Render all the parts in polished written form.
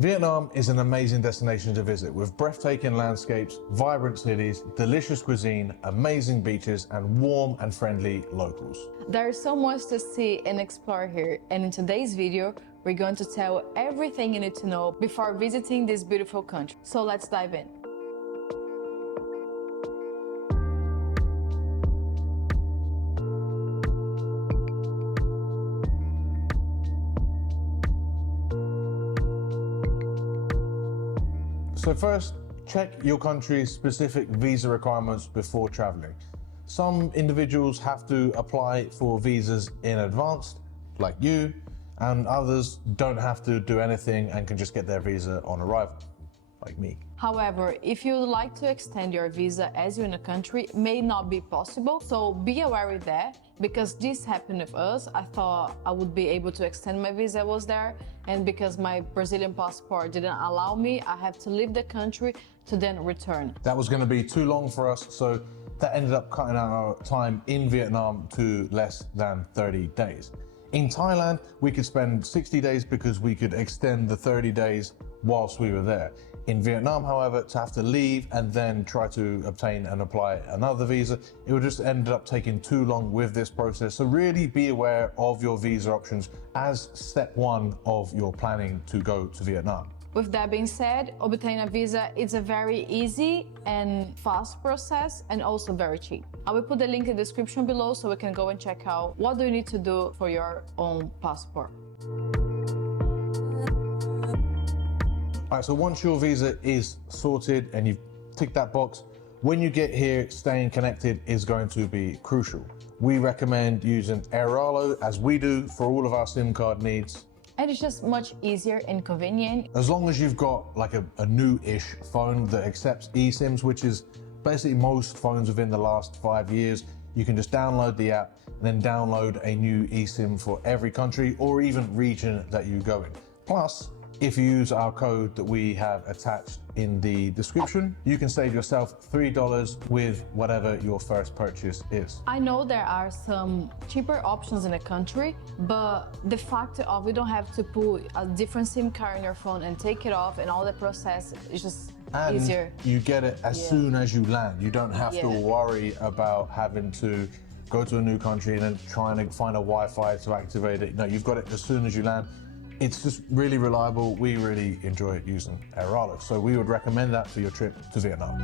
Vietnam is an amazing destination to visit with breathtaking landscapes, vibrant cities, delicious cuisine, amazing beaches, and warm and friendly locals. There is so much to see and explore here, and in today's video, we're going to tell everything you need to know before visiting this beautiful country. So let's dive in. So first, check your country's specific visa requirements before traveling. Some individuals have to apply for visas in advance, like you, and others don't have to do anything and can just get their visa on arrival, like me. However, if you would like to extend your visa as you're in a country, it may not be possible, so be aware of that. Because this happened with us, I thought I would be able to extend my visa. I was there, and because my Brazilian passport didn't allow me, I have to leave the country to then return. That was going to be too long for us, so that ended up cutting our time in Vietnam to less than 30 days. In Thailand, we could spend 60 days because we could extend the 30 days whilst we were there. In Vietnam, however, to have to leave and then try to obtain and apply another visa, it would just end up taking too long with this process. So really be aware of your visa options as step one of your planning to go to Vietnam. With that being said, obtaining a visa is a very easy and fast process and also very cheap. I will put the link in the description below so we can go and check out what do you need to do for your own passport. All right, so once your visa is sorted and you've ticked that box, when you get here, staying connected is going to be crucial. We recommend using Airalo, as we do, for all of our SIM card needs. And it's just much easier and convenient. As long as you've got like a new-ish phone that accepts eSIMs, which is basically most phones within the last 5 years, you can just download the app and then download a new eSIM for every country or even region that you go in. Plus, if you use our code that we have attached in the description, you can save yourself $3 with whatever your first purchase is. I know there are some cheaper options in the country, but the fact of you don't have to put a different SIM card in your phone and take it off and all the process is just easier. You get it as soon as you land. You don't have to worry about having to go to a new country and then trying to find a Wi-Fi to activate it. No, you've got it as soon as you land. It's just really reliable. We really enjoy using Airalo, so we would recommend that for your trip to Vietnam.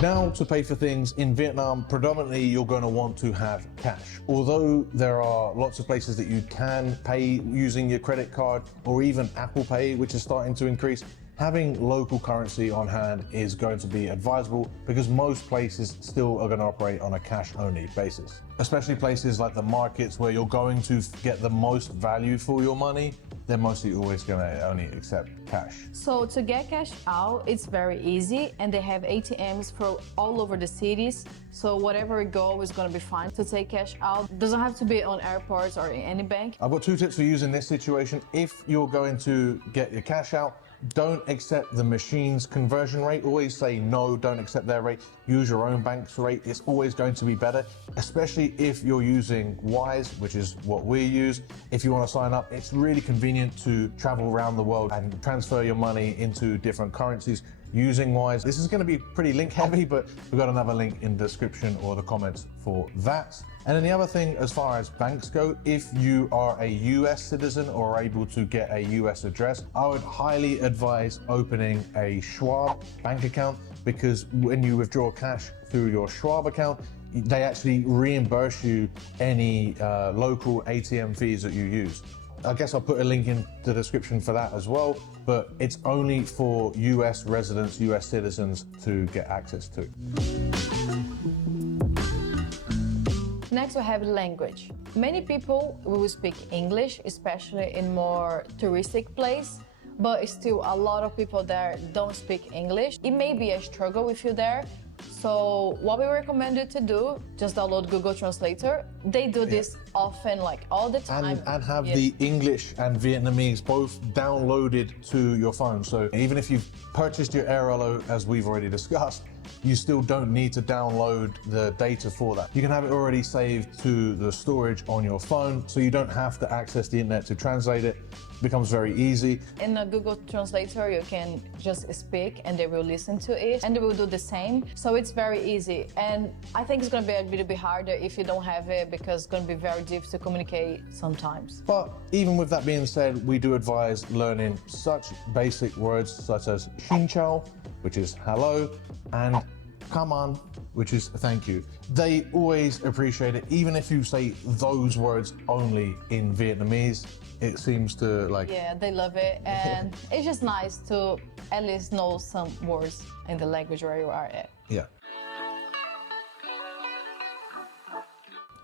Now, to pay for things in Vietnam, predominantly you're going to want to have cash. Although there are lots of places that you can pay using your credit card or even Apple Pay, which is starting to increase, having local currency on hand is going to be advisable because most places still are going to operate on a cash-only basis. Especially places like the markets where you're going to get the most value for your money, they're mostly always going to only accept cash. So to get cash out, it's very easy, and they have ATMs for all over the cities. So whatever you go is going to be fine to take cash out. Doesn't have to be on airports or in any bank. I've got 2 tips for you in this situation. If you're going to get your cash out, don't accept the machine's conversion rate. Always say no, don't accept their rate. Use your own bank's rate. It's always going to be better, especially if you're using Wise, which is what we use. If you want to sign up, it's really convenient to travel around the world and transfer your money into different currencies using Wise. This is going to be pretty link heavy, but we've got another link in the description or the comments for that. And then the other thing, as far as banks go, if you are a US citizen or are able to get a US address, I would highly advise opening a Schwab bank account, because when you withdraw cash through your Schwab account, they actually reimburse you any local ATM fees that you use. I guess I'll put a link in the description for that as well, but it's only for US residents, US citizens to get access to. Next, we have language. Many people will speak English, especially in more touristic place, but still a lot of people there don't speak English. It may be a struggle if you're there. So what we recommend you to do, just download Google Translator. They do this often, like all the time. And have the English and Vietnamese both downloaded to your phone. So even if you've purchased your Airalo, as we've already discussed, you still don't need to download the data for that. You can have it already saved to the storage on your phone, so you don't have to access the internet to translate it. It becomes very easy. In a Google Translator, you can just speak and they will listen to it and they will do the same. So it's very easy. And I think it's going to be a little bit harder if you don't have it, because it's going to be very difficult to communicate sometimes. But even with that being said, we do advise learning such basic words such as xin chào, which is hello, and come on, which is thank you. They always appreciate it, even if you say those words only in Vietnamese. It seems to like... Yeah, they love it, and it's just nice to at least know some words in the language where you are at. Yeah.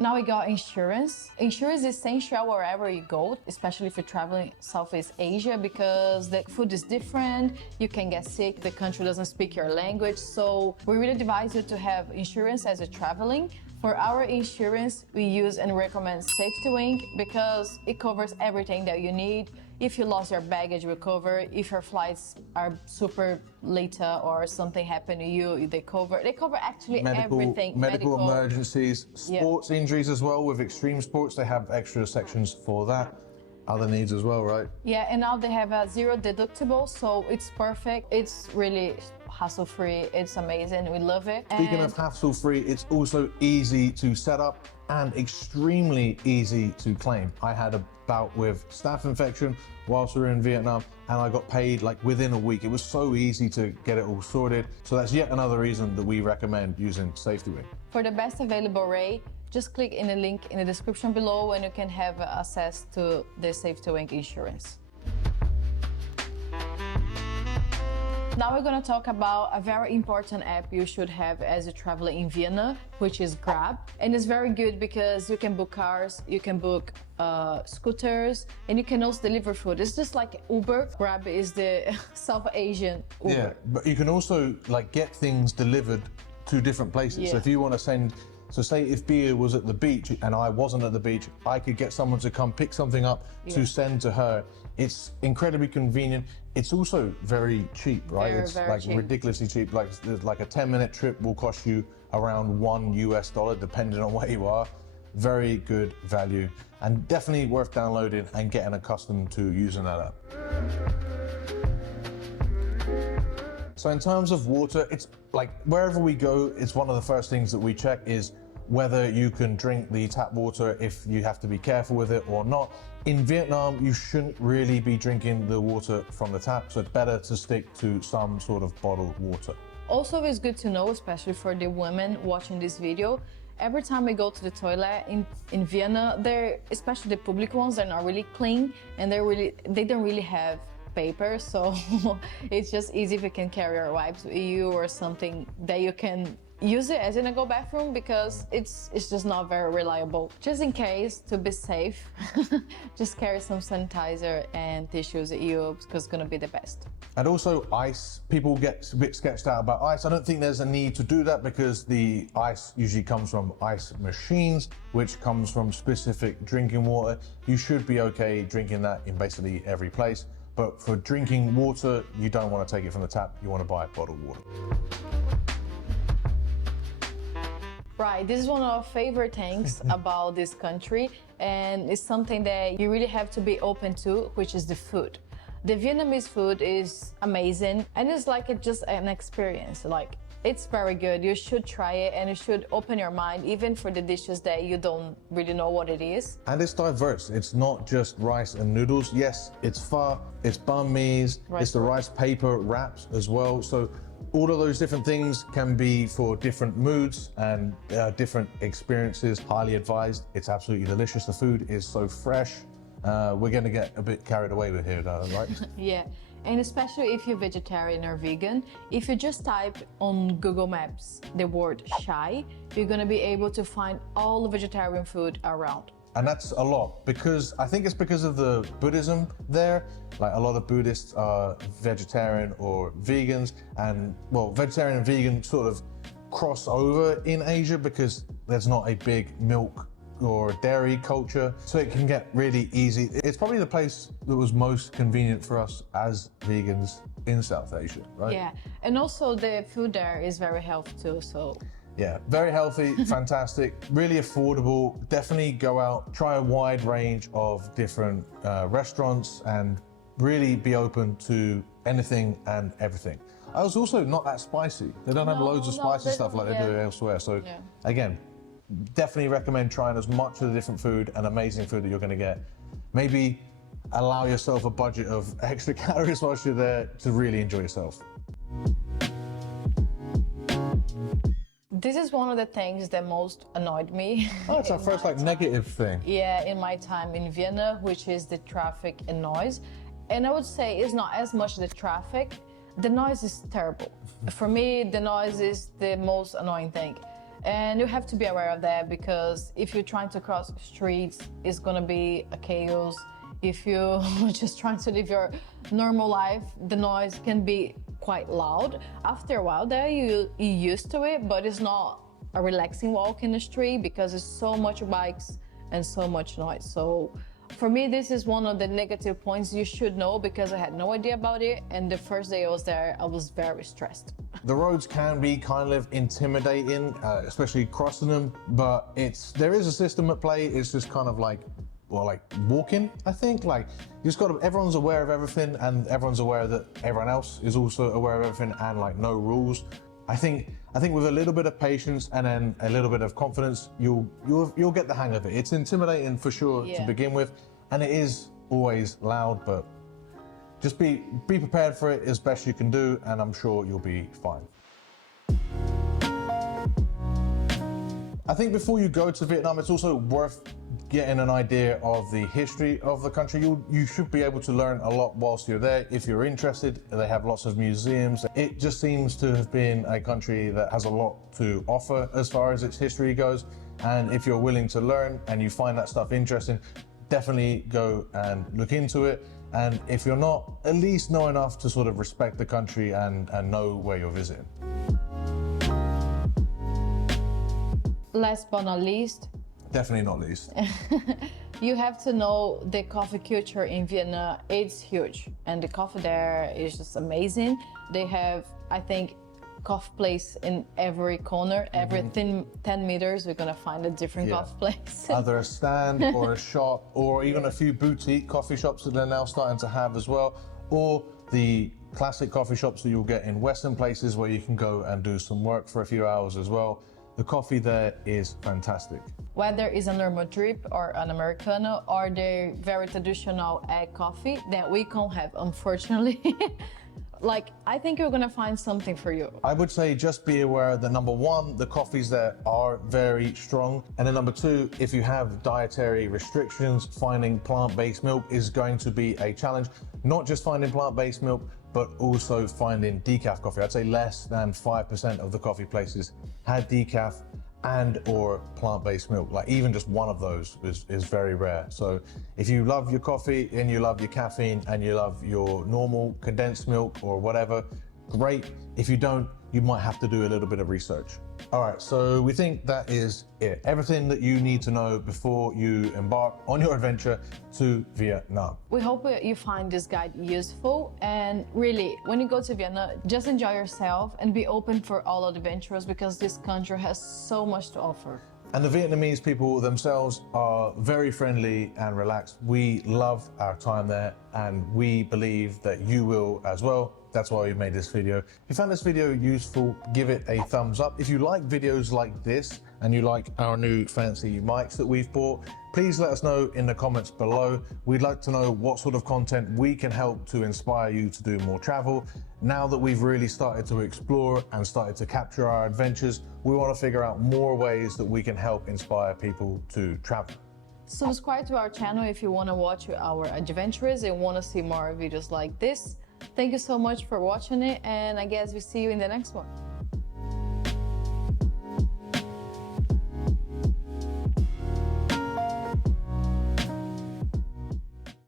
Now we got insurance. Insurance is essential wherever you go, especially if you're traveling Southeast Asia, because the food is different, you can get sick, the country doesn't speak your language. So we really advise you to have insurance as you're traveling. For our insurance, we use and recommend Safety Wing because it covers everything that you need. If you lost your baggage, we cover. If your flights are super late or something happened to you, they cover actually everything. Medical emergencies, sports injuries as well. With extreme sports, they have extra sections for that. Other needs as well, right? Yeah, and now they have a zero deductible, so it's perfect. It's really hassle-free. It's amazing. We love it. Speaking of hassle-free, it's also easy to set up and extremely easy to claim. I had a bout with staph infection whilst we were in Vietnam, and I got paid like within a week. It was so easy to get it all sorted. So that's yet another reason that we recommend using Safety Wing. For the best available rate, just click in the link in the description below and you can have access to the Safety Wing insurance. Now we're going to talk about a very important app you should have as you travel in Vienna, which is Grab. And it's very good because you can book cars, you can book scooters, and you can also deliver food. It's just like Uber. Grab is the South Asian Uber. Yeah, but you can also like get things delivered to different places. Yeah. So if you want to send, so say if Bia was at the beach and I wasn't at the beach, I could get someone to come pick something up to send to her. It's incredibly convenient. It's also very cheap, right? Very, it's very like cheap. ridiculously cheap. Like a 10-minute trip will cost you around $1 US, depending on where you are. Very good value and definitely worth downloading and getting accustomed to using that app. So in terms of water, it's like wherever we go, it's one of the first things that we check is whether you can drink the tap water, if you have to be careful with it or not. In Vietnam, you shouldn't really be drinking the water from the tap, so it's better to stick to some sort of bottled water. Also, it's good to know, especially for the women watching this video, every time we go to the toilet in Vienna, especially the public ones, they're not really clean and they don't really have paper, so it's just easy if you can carry your wipes with you or something that you can use it as in a go bathroom, because it's just not very reliable. Just in case, to be safe, just carry some sanitizer and tissues with you because it's gonna be the best. And also ice. People get a bit sketched out about ice. I don't think there's a need to do that because the ice usually comes from ice machines, which comes from specific drinking water. You should be okay drinking that in basically every place. But for drinking water, you don't want to take it from the tap. You want to buy bottled water. Right, this is one of our favorite things about this country, and it's something that you really have to be open to, which is the food. The Vietnamese food is amazing, and it's like just an experience. Like, it's very good. You should try it, and you should open your mind, even for the dishes that you don't really know what it is. And it's diverse. It's not just rice and noodles. Yes, it's pho, it's banh mi's, it's the rice paper wraps as well. So all of those different things can be for different moods and different experiences. Highly advised. It's absolutely delicious. The food is so fresh. We're going to get a bit carried away with here, right? Yeah. And especially if you're vegetarian or vegan, if you just type on Google Maps the word shy, you're going to be able to find all the vegetarian food around. And that's a lot, because I think it's because of the Buddhism there. Like a lot of Buddhists are vegetarian or vegans, and well, vegetarian and vegan sort of cross over in Asia because there's not a big milk or dairy culture, so it can get really easy. It's probably the place that was most convenient for us as vegans in South Asia, right? Yeah, and also the food there is very healthy too, so. Yeah, very healthy, fantastic, really affordable. Definitely go out, try a wide range of different restaurants and really be open to anything and everything. I was also not that spicy. They don't have loads of spicy stuff like they do elsewhere. So again, definitely recommend trying as much of the different food and amazing food that you're going to get. Maybe allow yourself a budget of extra calories whilst you're there to really enjoy yourself. This is one of the things that most annoyed me. Oh, it's our first negative thing. Yeah, in my time in Vienna, which is the traffic and noise. And I would say it's not as much the traffic. The noise is terrible. For me, the noise is the most annoying thing. And you have to be aware of that, because if you're trying to cross streets, it's gonna be a chaos. If you're just trying to live your normal life, the noise can be quite loud. After a while there, you're used to it, but it's not a relaxing walk in the street because there's so much bikes and so much noise. So for me, this is one of the negative points you should know, because I had no idea about it. And the first day I was there, I was very stressed. The roads can be kind of intimidating, especially crossing them, but there is a system at play. It's just kind of like walking, I think. Like, you just everyone's aware of everything, and everyone's aware that everyone else is also aware of everything, and no rules. I think with a little bit of patience and then a little bit of confidence, you'll get the hang of it. It's intimidating for sure to begin with, and it is always loud, but just be prepared for it as best you can do, and I'm sure you'll be fine. I think before you go to Vietnam, it's also worth getting an idea of the history of the country. You should be able to learn a lot whilst you're there. If you're interested, they have lots of museums. It just seems to have been a country that has a lot to offer as far as its history goes. And if you're willing to learn and you find that stuff interesting, definitely go and look into it. And if you're not, at least know enough to sort of respect the country and know where you're visiting. Last but not least, definitely not least, you have to know the coffee culture in Vienna. It's huge, and the coffee there is just amazing. They have, I think, coffee place in every corner. Every 10 meters, we're gonna find a different coffee place. Either a stand or a shop, or even a few boutique coffee shops that they're now starting to have as well, or the classic coffee shops that you'll get in Western places where you can go and do some work for a few hours as well. The coffee there is fantastic. Whether it's a normal drip or an Americano or the very traditional egg coffee that we can't have, unfortunately. I think you're gonna find something for you. I would say just be aware that number one, the coffees there are very strong. And then number two, if you have dietary restrictions, finding plant-based milk is going to be a challenge. Not just finding plant-based milk, but also finding decaf coffee. I'd say less than 5% of the coffee places had decaf and or plant-based milk. Even just one of those is very rare. So if you love your coffee and you love your caffeine and you love your normal condensed milk or whatever, great. If you don't, you might have to do a little bit of research. All right, so we think that is it. Everything that you need to know before you embark on your adventure to Vietnam. We hope you find this guide useful, and really, when you go to Vienna, just enjoy yourself and be open for all adventures, because this country has so much to offer. And the Vietnamese people themselves are very friendly and relaxed. We love our time there, and we believe that you will as well. That's why we made this video. If you found this video useful, give it a thumbs up. If you like videos like this and you like our new fancy mics that we've bought, please let us know in the comments below. We'd like to know what sort of content we can help to inspire you to do more travel. Now that we've really started to explore and started to capture our adventures, we want to figure out more ways that we can help inspire people to travel. Subscribe to our channel if you want to watch our adventures and want to see more videos like this. Thank you so much for watching it, and I guess we see you in the next one.